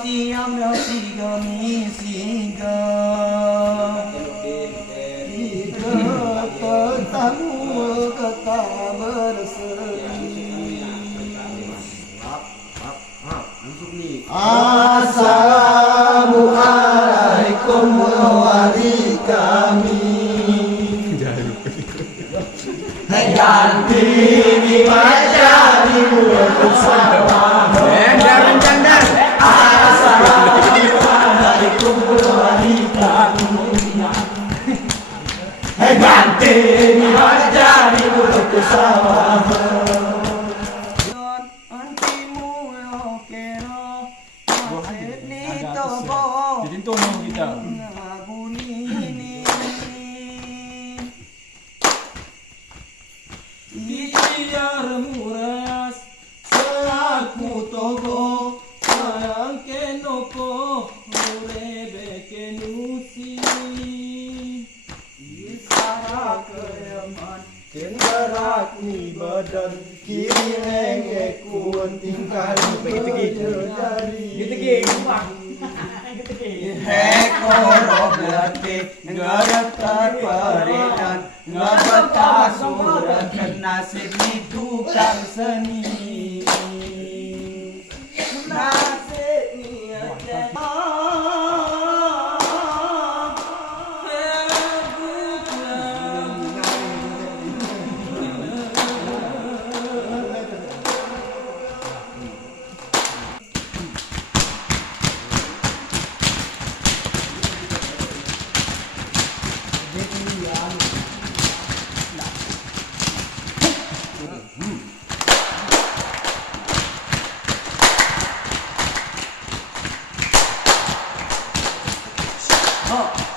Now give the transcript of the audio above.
siang dan tiga misiga kita tetamu kata berseri Assalamualaikum wali kami ganti di wajah di mulut bersama jangan Assalamualaikum wali kami ganti di wajah di mulut bersama Dito mo kita. Biar muras selaku togo sayang kenoko murebe kenusi Isara keyaman kengerak ni badan kiri lenge kuan tingkal Gitu-gitu Hekorobati ngaratar paridan ngabata surat nasib itu kang seni nasib ni Oh